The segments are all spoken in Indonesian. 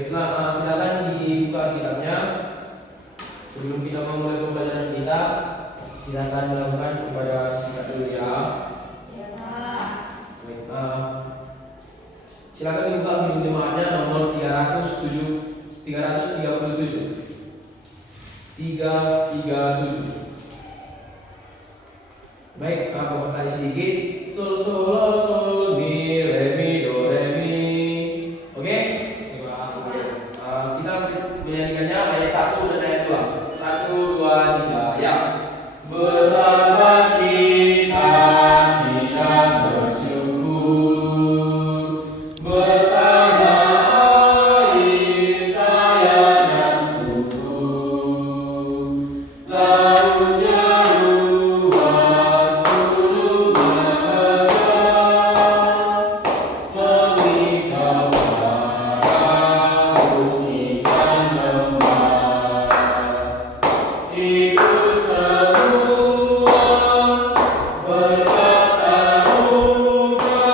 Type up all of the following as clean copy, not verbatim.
Baiklah, silakan dibuka kitabnya. Sebelum kita memulai pembelajaran kita akan melakukan kepada singkat dulu ya. Baik, silakan dibuka pintu jemaatnya nomor 337. 337. Baik, Bapak tadi sedikit. Sol sol la, sol mi re mi do re mi. Oke? Kita menyanyikannya ayat 1 dan ayat 2. 1 2 3 ya. Betapa kita tidak bersyukur, betapa air kaya dan subur, lautnya luas, gunungnya megah, mengikat perahu ikan lembah. Itu semua berkat karunia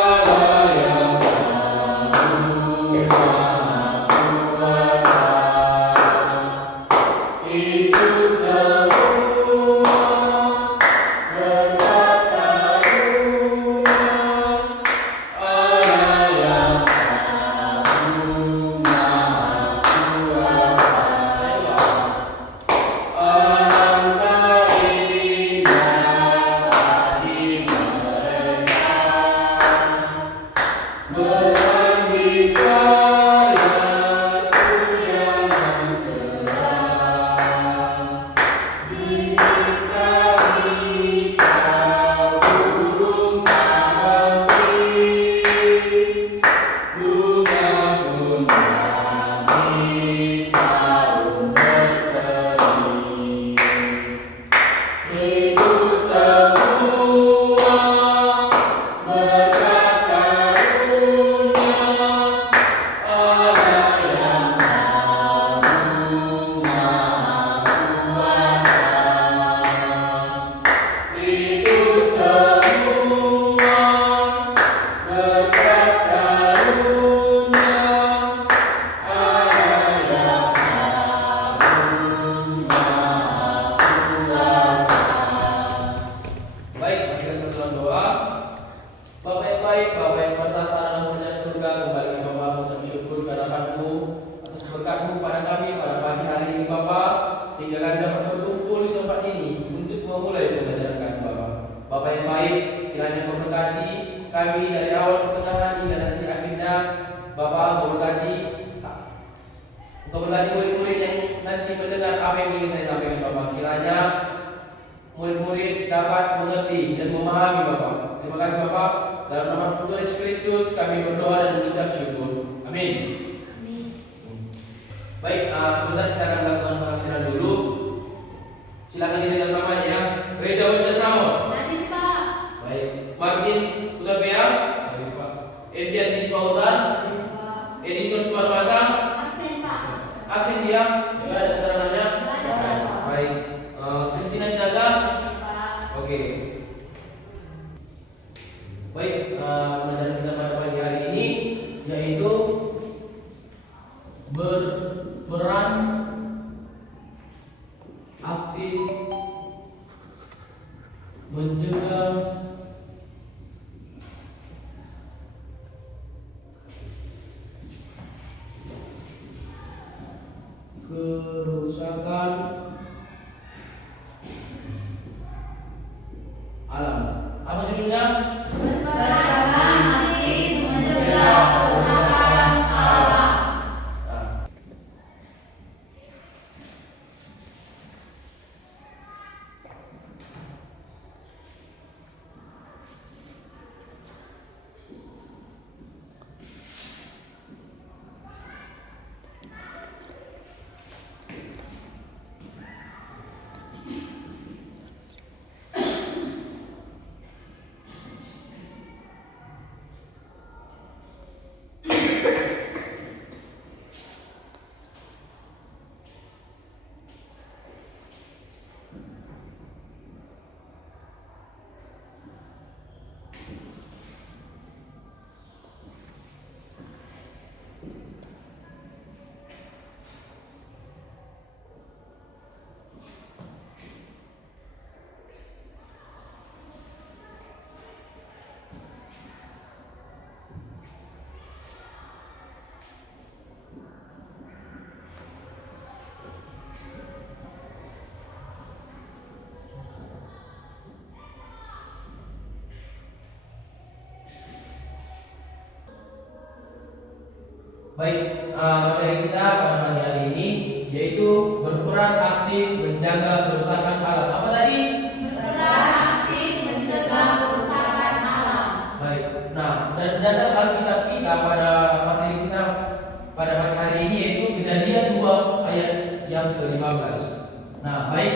Allah yang Maha Kuasa. Itu semua berkat karunia Allah yang Maha Kuasa. Alangkah indah hati mereka berbagi karya surya yang cerah. Bikin kami burung tak henti, bunga pun kami tahu berseri. Itu semua berkat karunia Allah yang Agung Maha Kuasa. Itu semua berkat karunia Allah yang Agung Maha Kuasa. Baik, mari kita berdoa doa. Bapa yang baik, Bapa yang bertata dalam kerajaan surga, kembali Bapa mengucap syukur kehadapan-Mu atas berkat-Mu pada kami pada pagi hari ini Bapa, sehingga kami dapat berkumpul di tempat ini untuk memulai pembelajaran kami Bapa. Bapa yang baik, kiranya Kau berkati kami dari awal pertengahan hingga nanti akhirnya. Bapa, Kau berkati murid-murid yang nanti mendengar apa yang ingin saya sampaikan Bapa. Kiranya murid-murid dapat mengerti dan memahami Bapak. Terima kasih Bapak. Dalam nama Tuhan Yesus Kristus kami berdoa dan mengucap syukur. Amin. Baik, sebentar kita akan lakukan penghasilan dulu. Silakan didengar namanya. Reza Wajar Ramon. Hadir Pak. Baik. Martin Utapea. Hadir Pak. Evian Dismautan. Hadir Pak. Edison Sumarmata. Absen Pak. Absen dia. Tidak ada keterangannya. Tidak ada, Pak. Baik. Kristina Sinaga. Hadir Pak. Oke. Baik, pelajaran kita pada pagi hari ini yaitu berperan aktif mencegah kerusakan alam. Apa judulnya? Berperan aktif mencegah kerusakan alam. Nah, Baik, materi kita pada pagi hari ini yaitu berperan aktif menjaga kerusakan alam. Apa tadi? Berperan aktif mencegah kerusakan alam. Baik. Nah, dan dasar Alkitab kita pada materi kita pada pagi hari ini yaitu Kejadian 2 ayat yang ke-15. Nah, baik.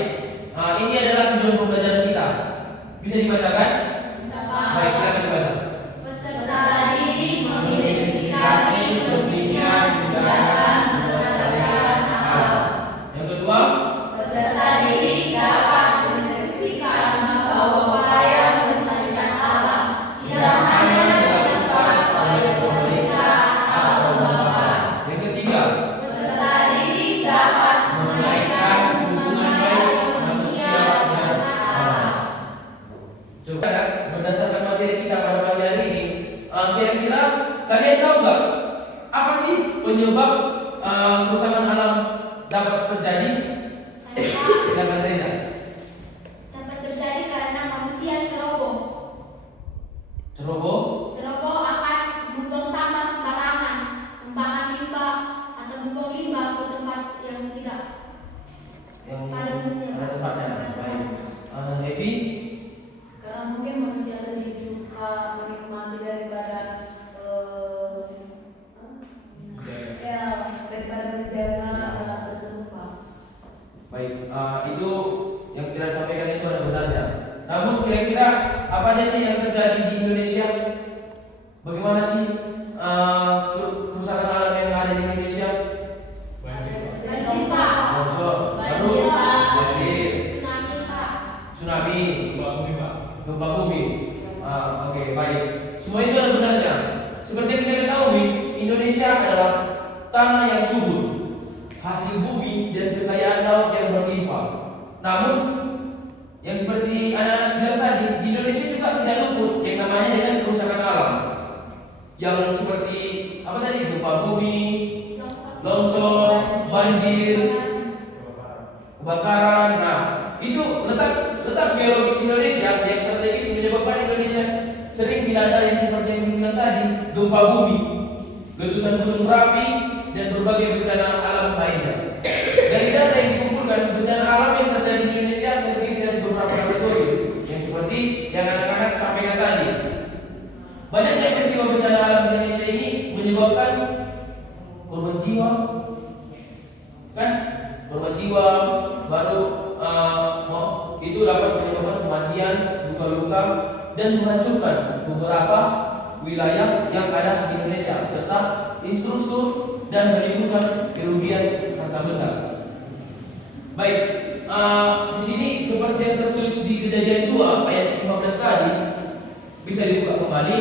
Ini adalah tujuan pembelajaran kita. Bisa dibacakan? Bisa Pak. Baik, silakan dibaca. Peserta didik mengidentifikasi pentingnya menjaga kelestarian alam. Yang kedua, Peserta didik dapat mendiskusikan bahwa upaya melestarikan alam tidak hanya dilakukan oleh pemerintah atau lembaga. yang ketiga, Peserta didik dapat menaikkan hubungan baik manusia dan alam. coba ya, berdasarkan materi kita pada pagi hari ini, kira-kira kalian tahu nggak apa sih penyebab kerusakan alam dapat terjadi? Silakan Reza. Dapat terjadi karena manusia ceroboh. Ceroboh. Ceroboh akan membuang sampah sembarangan, membuang limbah atau membuang limbah ke tempat yang tidak Yang pada umumnya. pada tempatnya. Baik. Evi. Karena mungkin manusia lebih suka menikmati daripada daripada menjaga alam tersebut, Pak. Baik, itu yang kita sampaikan itu ada benarnya. Namun kira-kira apa aja sih yang terjadi di Indonesia? Bagaimana sih kerusakan alam yang ada di Indonesia? Banjir Pak. Longsor, lalu Banjir Pak. banjir, Tsunami Pak. tsunami, gempa bumi. Oke, baik. Semua itu ada benarnya. Seperti yang kita ketahui, Indonesia adalah tanah yang subur, hasil bumi dan kekayaan laut yang berlimpah. Namun, yang seperti anak-anak bilang tadi, di Indonesia juga tidak luput yang namanya dengan kerusakan alam. Yang seperti apa tadi? Gempa bumi, longsor, banjir, kebakaran. Nah, itu letak geologis Indonesia yang strategis menyebabkan Indonesia sering dilanda yang seperti yang dibilang tadi, gempa bumi, letusan gunung berapi, dan berbagai bencana alam lainnya. Dari data yang dikumpulkan, bencana alam yang terjadi di Indonesia terdiri dari beberapa kategori, yang seperti yang anak-anak sampaikan tadi. Banyaknya peristiwa bencana alam di Indonesia ini menyebabkan korban jiwa, kan? Korban jiwa baru itu dapat menyebabkan kematian, luka-luka, dan menghancurkan beberapa wilayah yang ada di Indonesia serta infrastruktur dan menimbulkan kerugian harta benda. Baik, di sini seperti yang tertulis di Kejadian 2 ayat 15 tadi, bisa dibuka kembali.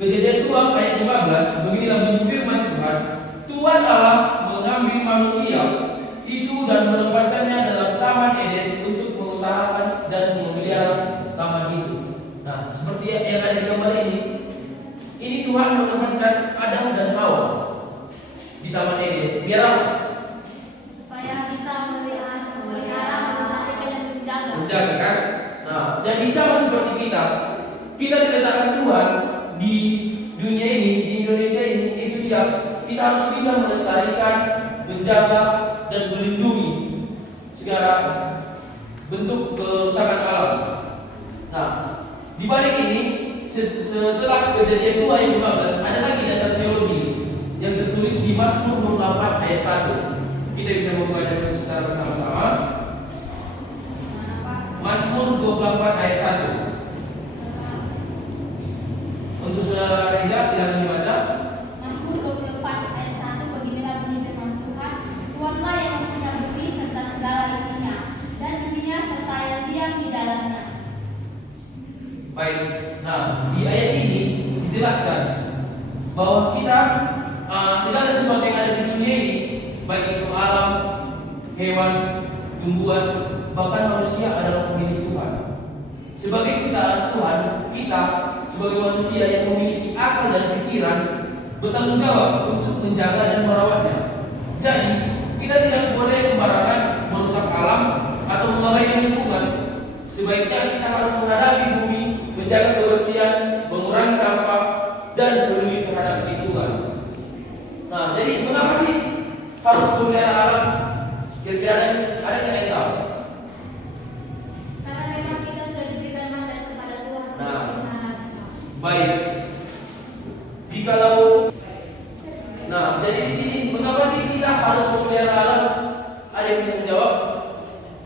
Kejadian 2 ayat 15, beginilah bunyi firman Tuhan. Tuhan Allah mengambil manusia itu dan menempatkannya dalam Taman Eden untuk mengusahakan dan memelihara taman itu. Nah, seperti yang ada di gambar ini Tuhan menempatkan Adam dan Hawa di Taman Eden. Biar apa? Supaya bisa memelihara, melestarikan dan menjaga. Menjaga, kan? Nah, jadi sama seperti kita diletakkan Tuhan di dunia ini, di Indonesia ini, itu dia. Kita harus bisa melestarikan, menjaga, dan melindungi segala bentuk kerusakan alam. Nah, di balik ini, setelah Kejadian 2 ayat 15, ada lagi dasar teologi yang tertulis di Mazmur 24 ayat 1. Kita bisa membacanya secara bersama-sama. Mazmur 24 ayat 1. Untuk saudara Reza, silakan dibaca. Mazmur 24 ayat 1, beginilah bunyi firman Tuhan. Tuhanlah yang mempunyai bumi serta segala isinya, dan dunia serta yang diam di dalamnya. Baik, nah di ayat ini dijelaskan bahwa kita segala sesuatu yang ada di dunia ini, baik itu alam, hewan, tumbuhan, bahkan manusia adalah milik Tuhan. Sebagai ciptaan Tuhan, kita sebagai manusia yang memiliki akal dan pikiran bertanggung jawab untuk menjaga dan merawatnya. Jadi kita tidak boleh sembarangan merusak alam atau melalaikan lingkungan. Sebaiknya kita harus menghadapi bumi, menjaga kebersihan, mengurangi sampah, dan peduli terhadap lingkungan. Kira-kira ada nggak yang tahu? Karena memang kita sudah diberikan mandat kepada Tuhan. Nah. untuk berharap. Baik. Jikalau jadi di sini mengapa sih kita harus memelihara alam? Ada yang bisa menjawab?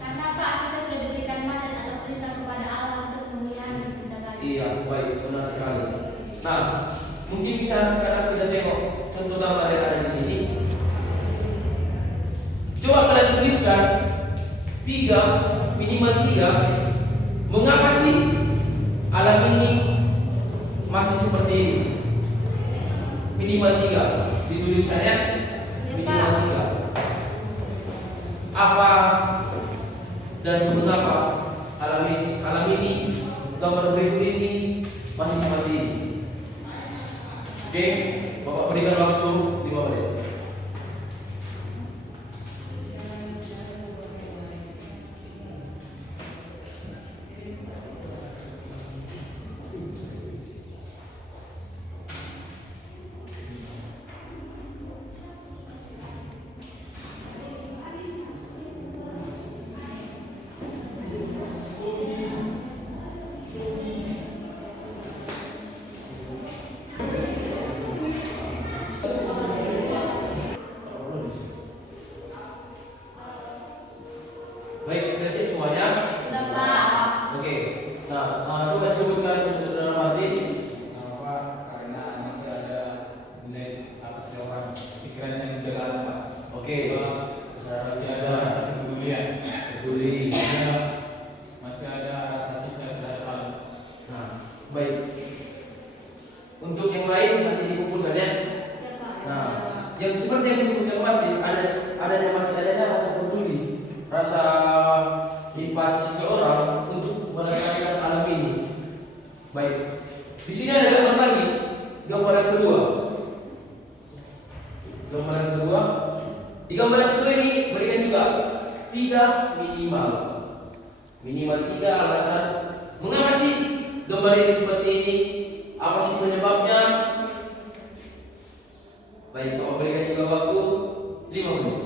Karena Pak, kita sudah diberikan mandat atau perintah kepada Allah untuk memelihara dan menjaga. Iya, baik, benar sekali. Nah, mungkin bisa karena kita tengok contoh gambar yang ada di sini. Coba kalian tuliskan minimal tiga. Mengapa sih alam ini masih seperti ini? Minimal 3 dituliskan ya. Minimal 3. Apa dan mengapa alam ini gambar berikut ini masih seperti ini? Oke, Bapak berikan waktu 5 menit. Baik, sudah siap semuanya? Sudah Pak. Oke. Nah, coba sebutkan untuk saudara Martin. Pak, karena masih ada nilai apa sih orang pikiran yang menjaga Pak. Oke. Masih ada rasa kepedulian. Peduli. Masih ada rasa cinta terhadap alam. Nah, baik. Untuk yang lain nanti dikumpulkan ya. Ya Pak. Nah, yang seperti yang disebutkan Martin, masih adanya rasa peduli, rasa empati seseorang untuk melestarikan alam ini. Baik. Di sini ada gambar lagi, gambar yang kedua. Gambar yang kedua. Di gambar yang kedua ini berikan juga 3 minimal. Minimal 3 alasan mengapa sih gambar ini seperti ini? Apa sih penyebabnya? Baik, Bapak berikan juga waktu 5 menit.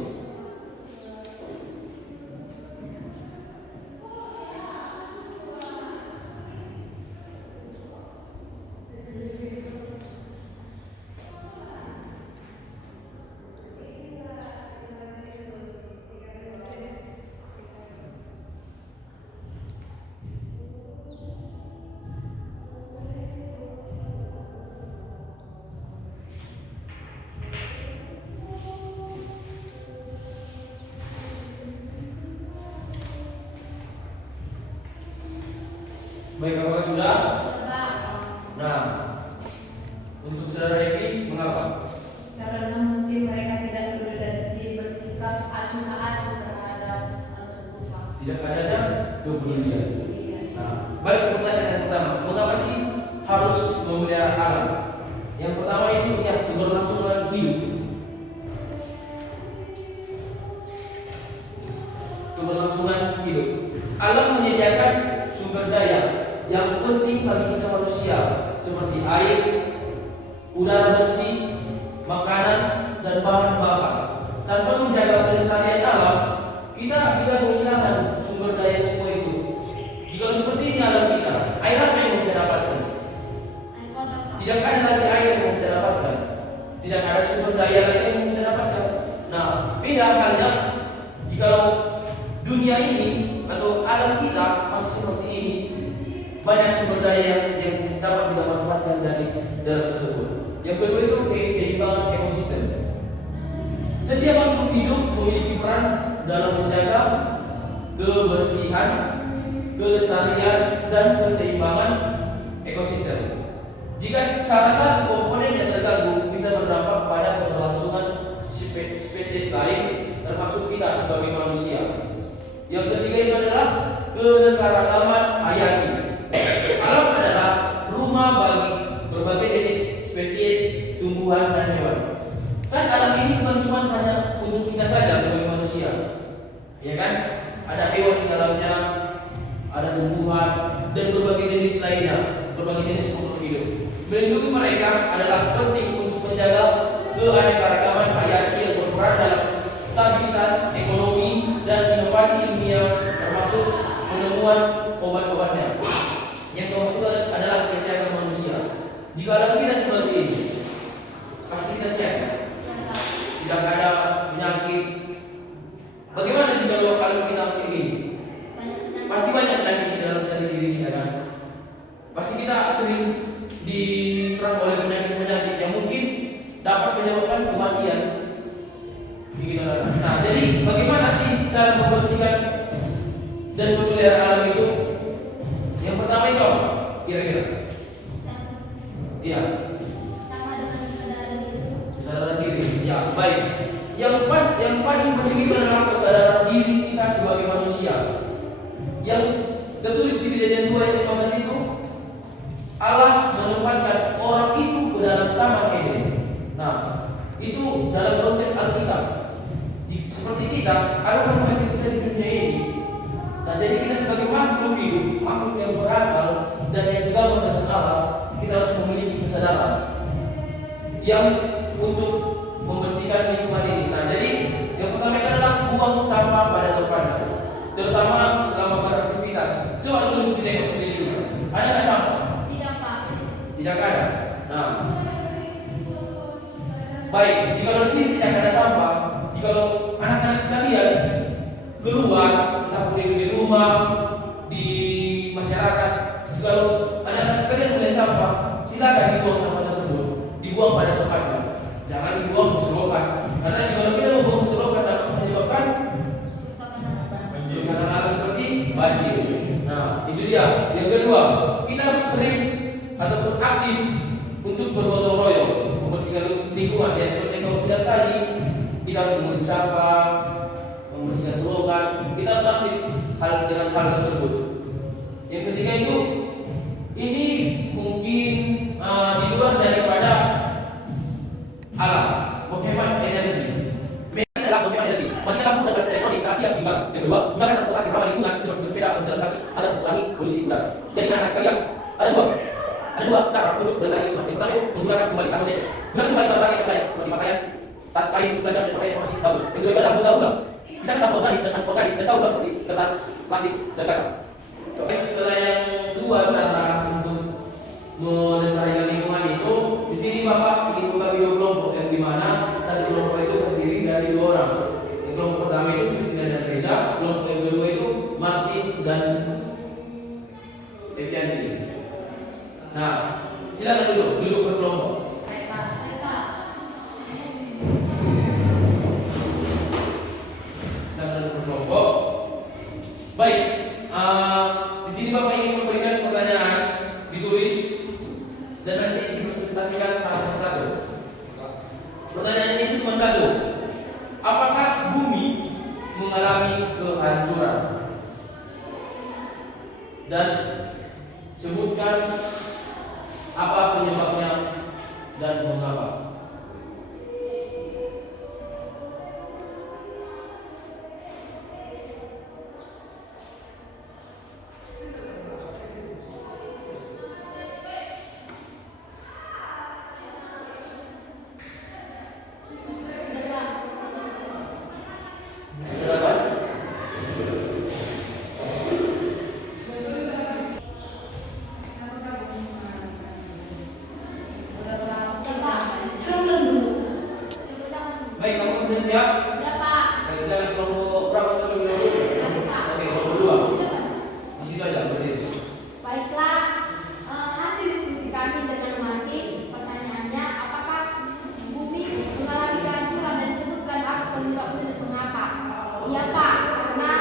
Baik, apakah sudah? Pak. Nah, untuk saudara Evi, mengapa? Karena mungkin mereka tidak bertendensi bersikap acuh tak acuh terhadap hal tersebut Pak. Tidak adanya kepedulian. Iya. Nah, balik ke pertanyaan yang pertama, mengapa sih harus memelihara alam? Yang pertama itu ya keberlangsungan hidup. Keberlangsungan hidup. Alam menyediakan sumber daya yang penting bagi kita manusia seperti air, udara bersih, makanan, dan bahan bakar. Tanpa menjaga kelestarian alam, kita bisa kehilangan sumber daya semua itu. Jika seperti ini alam kita, air apa yang kita dapatkan? Air kotor Pak. Tidak ada lagi air yang kita dapatkan. Tidak ada sumber daya lagi yang kita dapatkan. Nah, beda halnya jika dunia ini atau alam kita masih seperti ini, banyak sumber daya yang dapat kita manfaatkan dari dalam tersebut. Yang kedua itu keseimbangan ekosistem. Setiap makhluk hidup memiliki peran dalam menjaga kebersihan, kelestarian, dan keseimbangan ekosistem. Jika salah satu komponen yang terganggu bisa berdampak pada keberlangsungan spesies lain, termasuk kita sebagai manusia. Yang ketiga itu adalah keanekaragaman hayati. Alam adalah rumah bagi berbagai jenis spesies tumbuhan dan hewan. Kan alam ini bukan cuma hanya untuk kita saja sebagai manusia, ya kan? Ada hewan di dalamnya, ada tumbuhan dan berbagai jenis lainnya, berbagai jenis makhluk hidup. Melindungi mereka adalah penting untuk menjaga keanekaragaman hayati yang berperan dalam stabilitas ekonomi dengan obat-obatnya. Yang keempat itu adalah kesehatan manusia. Jika alam kita seperti ini, pasti kita sehat, kan? Tidak ada penyakit. Bagaimana jika alam kita ini? Pasti banyak penyakit di dalam diri kita, kan? Pasti kita sering diserang oleh penyakit-penyakit yang mungkin dapat menyebabkan kematian. Nah, jadi bagaimana sih cara membersihkan dan memelihara alam itu? Yang pertama itu apa? Kira-kira? Iya. Kesadaran diri. Ya, baik. Yang paling penting itu adalah kesadaran diri kita sebagai manusia. Yang tertulis di Kejadian 2 ayat 15 itu, Allah menempatkan orang itu ke dalam taman Eden. Nah, itu dalam konsep Alkitab. Seperti kita, ada makhluk kita di dunia ini. Nah, jadi kita sebagai makhluk hidup, makhluk yang berakal dan yang segala dengan Allah, kita harus memiliki kesadaran yang untuk membersihkan lingkungan ini. Nah, jadi yang pertama adalah buang sampah pada tempatnya, terutama selama beraktivitas. Coba dulu kita tengok sekelilingnya. Ada nggak sampah? Tidak, Pak. Tidak ada. Nah, baik. Jika di sini tidak ada sampah, jika anak-anak sekalian keluar, entah di rumah, di masyarakat, jika anak-anak sekalian melihat sampah, silakan dibuang sampah tersebut, dibuang pada tempatnya. Jangan dibuang ke selokan, karena jika kita membuang ke selokan dapat menyebabkan kerusakan alam seperti banjir. Nah, itu dia. Yang kedua, kita harus sering ataupun aktif untuk bergotong royong membersihkan lingkungan. Ya, seperti yang kamu bilang tadi, kita harus mengumpulkan sampah, membersihkan selokan. Kita harus aktif dengan hal tersebut. Yang ketiga itu, ini mungkin di luar daripada alam, menghemat energi. Memang adalah menghemat energi. Matikan lampu dan elektronik saat tiap digunakan. Yang kedua, gunakan transportasi ramah lingkungan seperti bersepeda atau berjalan kaki agar mengurangi polusi udara. Jadi anak sekalian, ada dua cara untuk bersaing lingkungan. Yang pertama itu menggunakan kembali atau reses. Gunakan kembali barang-barang yang sekalian seperti pakaian, tas kain, pelajaran dan pakaian yang masih bagus. Yang kedua adalah daur-ulang. Misalkan sampah organik dan anorganik dan daur-ulang seperti kertas, plastik dan kaca. Setelah yang dua cara untuk melestarikan lingkungan itu, di sini Bapak ingin membagi dua kelompok, yang dimana satu kelompok itu terdiri dari dua orang. Yang kelompok pertama itu Kristina dan Gereja, kelompok yang kedua itu Martin dan Evianti. Nah, silakan duduk berkelompok. Silakan duduk berkelompok. Baik, di sini Bapak ingin memberikan pertanyaan, ditulis dan nanti dipresentasikan satu persatu. Pertanyaan ini cuma satu. Apakah bumi mengalami kehancuran? Dan sebutkan apa penyebabnya dan mengapa. Baik, kamu sudah siap? Sudah, Pak. Baik, silakan kelompok berapa terlebih dahulu? Oke, kelompok dua. Di situ aja berdiri. Baiklah, hasil diskusi kami dengan Martin, pertanyaannya, apakah bumi mengalami kehancuran dan disebutkan apa penyebabnya dan mengapa? Iya, Pak, karena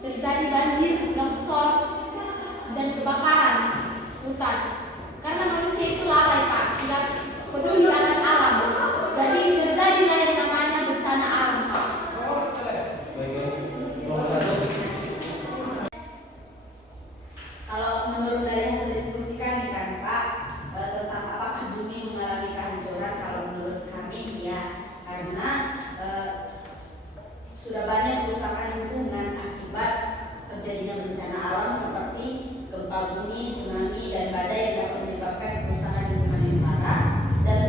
terjadi banjir, longsor, dan kebakaran hutan. Karena manusia itu lalai, Pak, tidak peduli akan alam. Jadi terjadilah yang namanya bencana alam, Pak. Baik, kelompok satu. Kalau menurut dari hasil diskusi kami kan Pak, tentang apakah bumi mengalami kehancuran, kalau menurut kami ya, karena sudah banyak kerusakan lingkungan akibat terjadinya bencana alam seperti gempa bumi, tsunami, dan badai yang dapat menyebabkan kerusakan lingkungan yang parah. Dan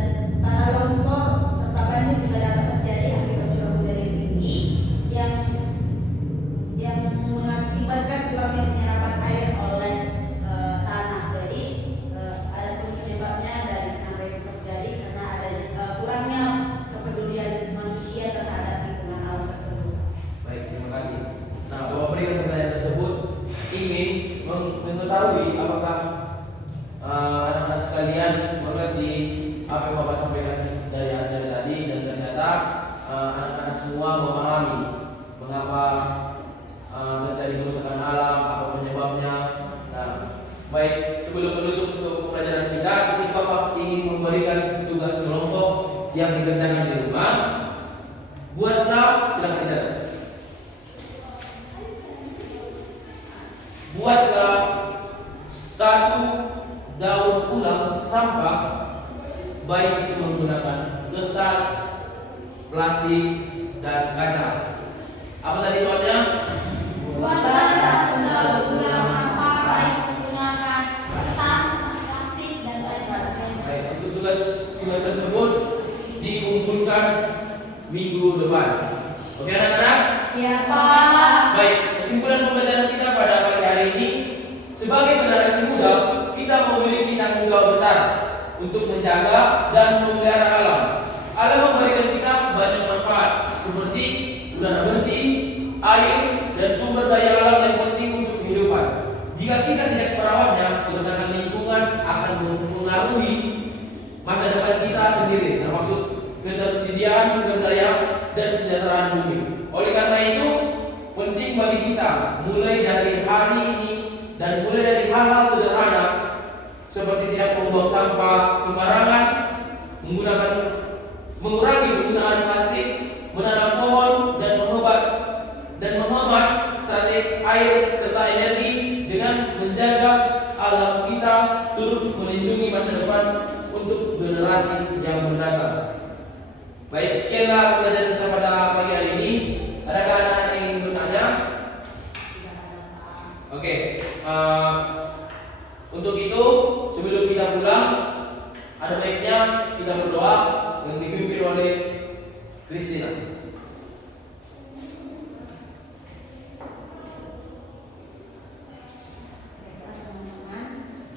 mengetahui apakah anak-anak sekalian mengerti apa yang Bapak sampaikan dari ajar tadi, dan ternyata anak-anak semua memahami mengapa terjadi kerusakan alam, apa penyebabnya. Nah, baik, sebelum menutup untuk pembelajaran kita, di sini Bapak ingin memberikan tugas kelompok yang dikerjakan di rumah. Buatlah, silakan dicatat. Buatlah 1 daun ulang sampah, baik itu menggunakan kertas, plastik, dan kaca. Apa tadi soalnya? Buatlah 1 daun ulang sampah baik menggunakan kertas, plastik, dan lain sebagainya. Baik, untuk tugas tersebut dikumpulkan minggu depan. Oke anak-anak? Ya Pak. Baik, kesimpulan pembelajaran kita pada pagi hari ini, sebagai generasi muda, kita memiliki tanggung jawab besar untuk menjaga dan memelihara alam. Alam memberikan kita banyak manfaat seperti udara bersih, air, dan sumber daya alam yang penting untuk kehidupan. Jika kita tidak merawatnya, kerusakan lingkungan akan mempengaruhi masa depan kita sendiri, termasuk ketersediaan sumber daya dan kesejahteraan bumi. Oleh karena itu, penting bagi kita mulai dari hari ini dan mulai dari hal-hal sederhana seperti tidak membuang sampah sembarangan, mengurangi penggunaan plastik, menanam pohon, dan menghemat strategi air serta energi dengan menjaga alam kita, turut melindungi masa depan untuk generasi yang mendatang. Baik, sekianlah pembelajaran kita pada pagi hari ini. Adakah anak-anak yang ingin bertanya? Oke, untuk itu sebelum kita pulang, ada baiknya kita berdoa yang dipimpin oleh Christina. Baiklah teman-teman,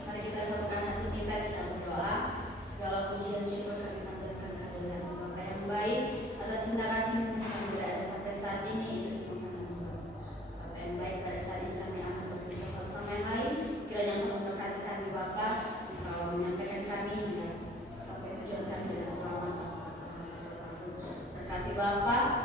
mari kita satukan hati kita berdoa. Segala puji dan syukur kami panjatkan kehadiran Bapa yang baik atas cinta kasih yang berada sampai saat ini. Itu semua karena Bapa yang baik. Pada saat ini kami akan berpisah satu sama yang lain. Kiranya Tuhan memberkati kami Bapa, kalau menyampaikan kami sampai tujuan kami dengan selamat. Berkati Bapa.